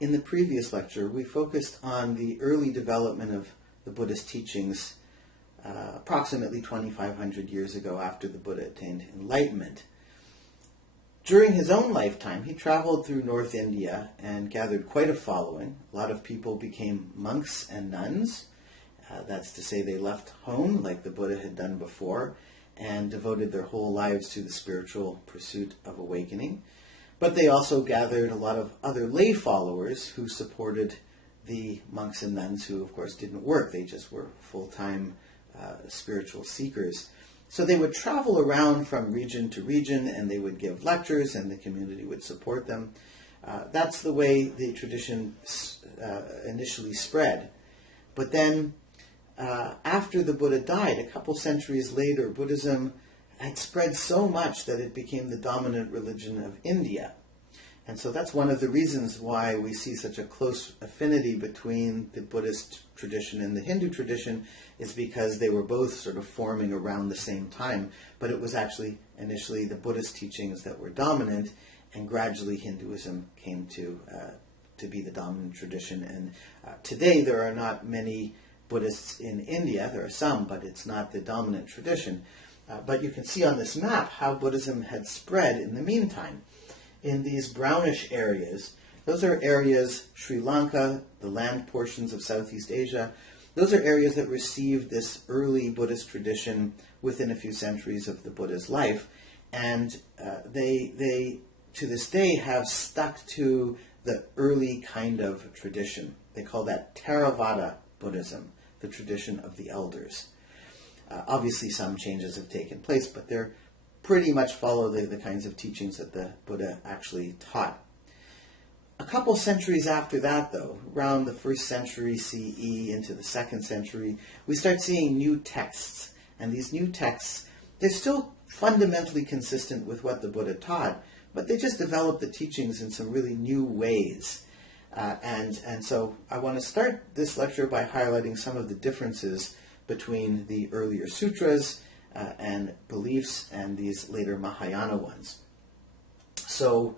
In the previous lecture, we focused on the early development of the Buddhist teachings approximately 2,500 years ago after the Buddha attained enlightenment. During his own lifetime, he traveled through North India and gathered quite a following. A lot of people became monks and nuns. That's to say they left home, like the Buddha had done before, and devoted their whole lives to the spiritual pursuit of awakening. But they also gathered a lot of other lay followers who supported the monks and nuns who, of course, didn't work. They just were full-time spiritual seekers. So they would travel around from region to region, and they would give lectures, and the community would support them. That's the way the tradition initially spread. But then, after the Buddha died, a couple centuries later, Buddhism had spread so much that it became the dominant religion of India. And so that's one of the reasons why we see such a close affinity between the Buddhist tradition and the Hindu tradition, is because they were both sort of forming around the same time. But it was actually initially the Buddhist teachings that were dominant, and gradually Hinduism came to be the dominant tradition. And today there are not many Buddhists in India. There are some, but it's not the dominant tradition. But you can see on this map how Buddhism had spread in the meantime. In these brownish areas, those are areas, Sri Lanka, the land portions of Southeast Asia, those are areas that received this early Buddhist tradition within a few centuries of the Buddha's life. And they, to this day, have stuck to the early kind of tradition. They call that Theravada Buddhism, the tradition of the elders. Obviously, some changes have taken place, but they're pretty much follow the kinds of teachings that the Buddha actually taught. A couple centuries after that, though, around the 1st century CE into the 2nd century, we start seeing new texts. And these new texts, they're still fundamentally consistent with what the Buddha taught, but they just develop the teachings in some really new ways. And so I want to start this lecture by highlighting some of the differences between the earlier sutras and beliefs and these later Mahayana ones. So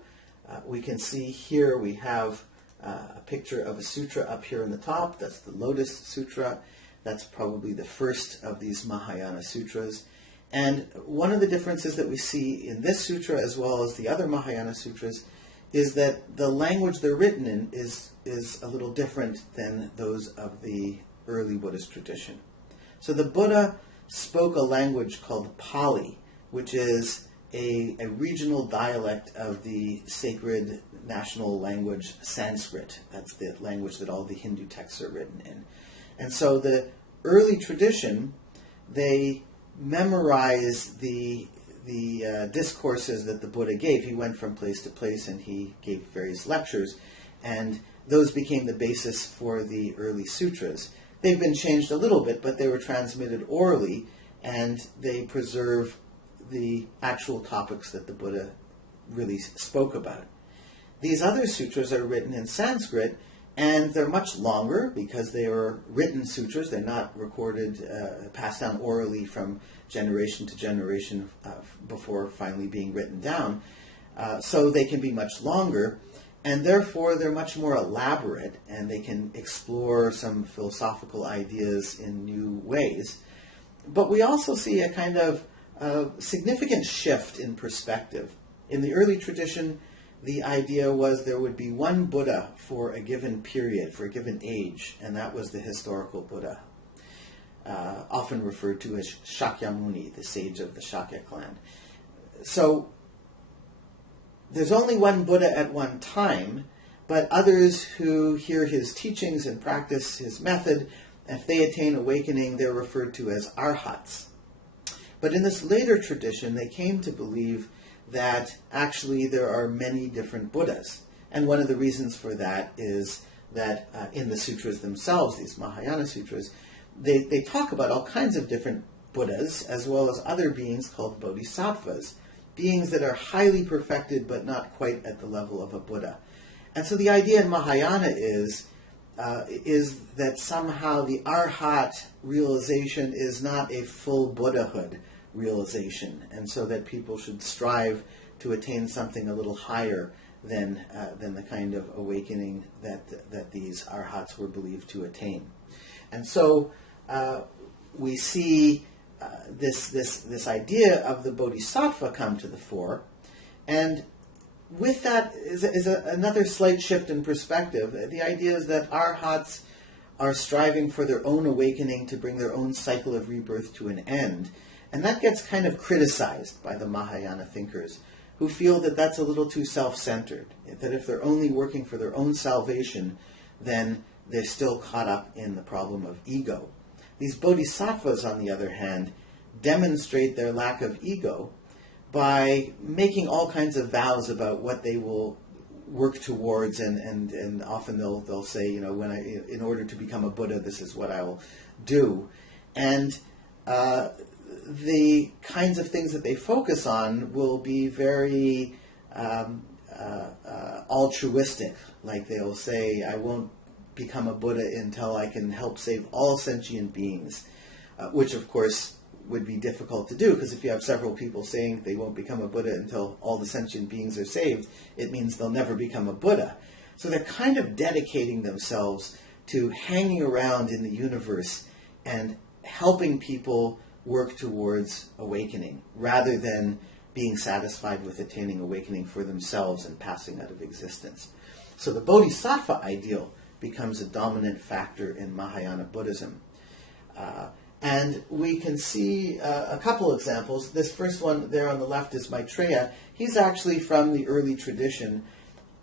we can see here we have a picture of a sutra up here in the top. That's the Lotus Sutra. That's probably the first of these Mahayana sutras. And one of the differences that we see in this sutra as well as the other Mahayana sutras is that the language they're written in is a little different than those of the early Buddhist tradition. So the Buddha spoke a language called Pali, which is a regional dialect of the sacred national language Sanskrit. That's the language that all the Hindu texts are written in. And so the early tradition, they memorize the discourses that the Buddha gave. He went from place to place and he gave various lectures, and those became the basis for the early sutras. They've been changed a little bit, but they were transmitted orally, and they preserve the actual topics that the Buddha really spoke about. These other sutras are written in Sanskrit, and they're much longer because they are written sutras. They're not recorded, passed down orally from generation to generation before finally being written down. So they can be much longer, and therefore they're much more elaborate, and they can explore some philosophical ideas in new ways. But we also see a kind of significant shift in perspective. In the early tradition, the idea was there would be one Buddha for a given period, for a given age, and that was the historical Buddha, often referred to as Shakyamuni, the sage of the Shakya clan. So there's only one Buddha at one time, but others who hear his teachings and practice his method, if they attain awakening, they're referred to as arhats. But in this later tradition, they came to believe that actually there are many different Buddhas. And one of the reasons for that is that in the sutras themselves, these Mahayana sutras, they talk about all kinds of different Buddhas, as well as other beings called bodhisattvas, beings that are highly perfected but not quite at the level of a Buddha. And so the idea in Mahayana is that somehow the arhat realization is not a full Buddhahood realization, and so that people should strive to attain something a little higher than the kind of awakening that these arhats were believed to attain. And so we see this idea of the bodhisattva come to the fore, and with that is another slight shift in perspective. The idea is that arhats are striving for their own awakening to bring their own cycle of rebirth to an end. And that gets kind of criticized by the Mahayana thinkers, who feel that that's a little too self-centered, that if they're only working for their own salvation, then they're still caught up in the problem of ego. These bodhisattvas, on the other hand, demonstrate their lack of ego by making all kinds of vows about what they will work towards, and often they'll say, in order to become a Buddha, this is what I will do. And the kinds of things that they focus on will be very altruistic. Like they'll say, I won't become a Buddha until I can help save all sentient beings, which of course would be difficult to do, because if you have several people saying they won't become a Buddha until all the sentient beings are saved, it means they'll never become a Buddha. So they're kind of dedicating themselves to hanging around in the universe and helping people work towards awakening, rather than being satisfied with attaining awakening for themselves and passing out of existence. So the bodhisattva ideal becomes a dominant factor in Mahayana Buddhism. And we can see a couple examples. This first one there on the left is Maitreya. He's actually from the early tradition,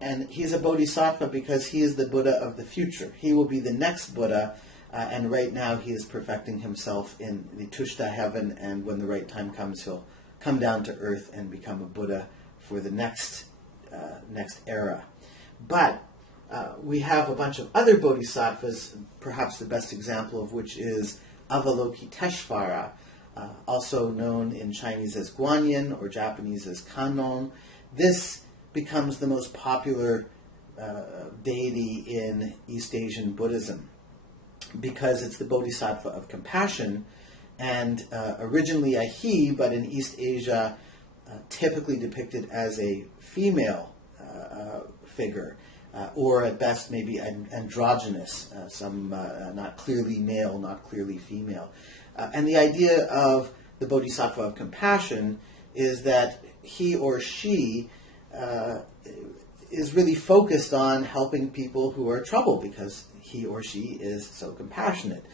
and he's a bodhisattva because he is the Buddha of the future. He will be the next Buddha, and right now he is perfecting himself in the Tushta heaven, and when the right time comes, he'll come down to earth and become a Buddha for the next era. But we have a bunch of other bodhisattvas, perhaps the best example of which is Avalokiteshvara, also known in Chinese as Guanyin or Japanese as Kannon. This becomes the most popular deity in East Asian Buddhism because it's the bodhisattva of compassion, and originally a he, but in East Asia typically depicted as a female figure. Or at best maybe androgynous, not clearly male, not clearly female. And the idea of the bodhisattva of compassion is that he or she is really focused on helping people who are troubled because he or she is so compassionate.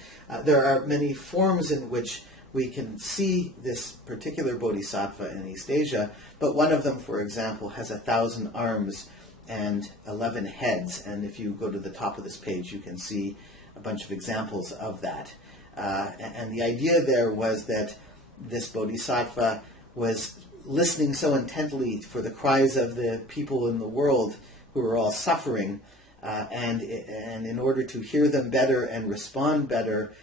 There are many forms in which we can see this particular bodhisattva in East Asia, but one of them, for example, has 1,000 arms and 11 heads, and if you go to the top of this page you can see a bunch of examples of that. And the idea there was that this bodhisattva was listening so intently for the cries of the people in the world who were all suffering, and in order to hear them better and respond better,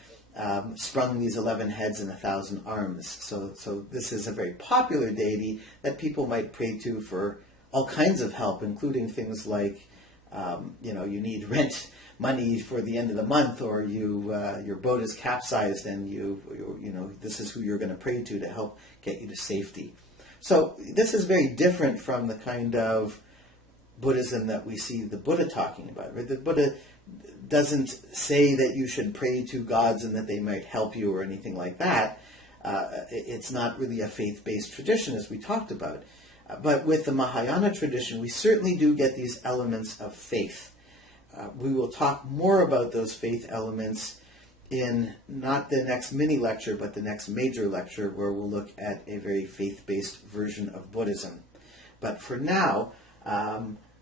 sprung these 11 heads and 1,000 arms. So this is a very popular deity that people might pray to for all kinds of help, including things like, you need rent money for the end of the month, or your boat is capsized, and this is who you're going to pray to help get you to safety. So this is very different from the kind of Buddhism that we see the Buddha talking about. Right? The Buddha doesn't say that you should pray to gods and that they might help you or anything like that. It's not really a faith-based tradition, as we talked about. But with the Mahayana tradition, we certainly do get these elements of faith. We will talk more about those faith elements in not the next mini lecture, but the next major lecture, where we'll look at a very faith-based version of Buddhism. But for now,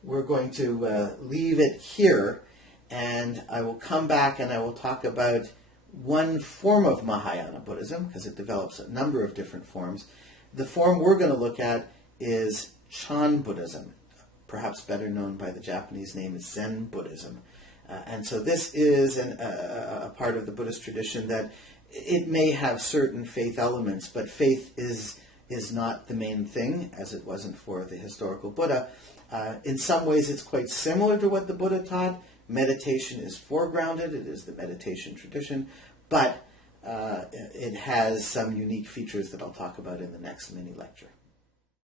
we're going to leave it here, and I will come back and I will talk about one form of Mahayana Buddhism, because it develops a number of different forms. The form we're going to look at is Chan Buddhism, perhaps better known by the Japanese name as Zen Buddhism. And so this is a part of the Buddhist tradition that it may have certain faith elements, but faith is not the main thing, as it wasn't for the historical Buddha. In some ways it's quite similar to what the Buddha taught. Meditation is foregrounded, it is the meditation tradition, but it has some unique features that I'll talk about in the next mini lecture.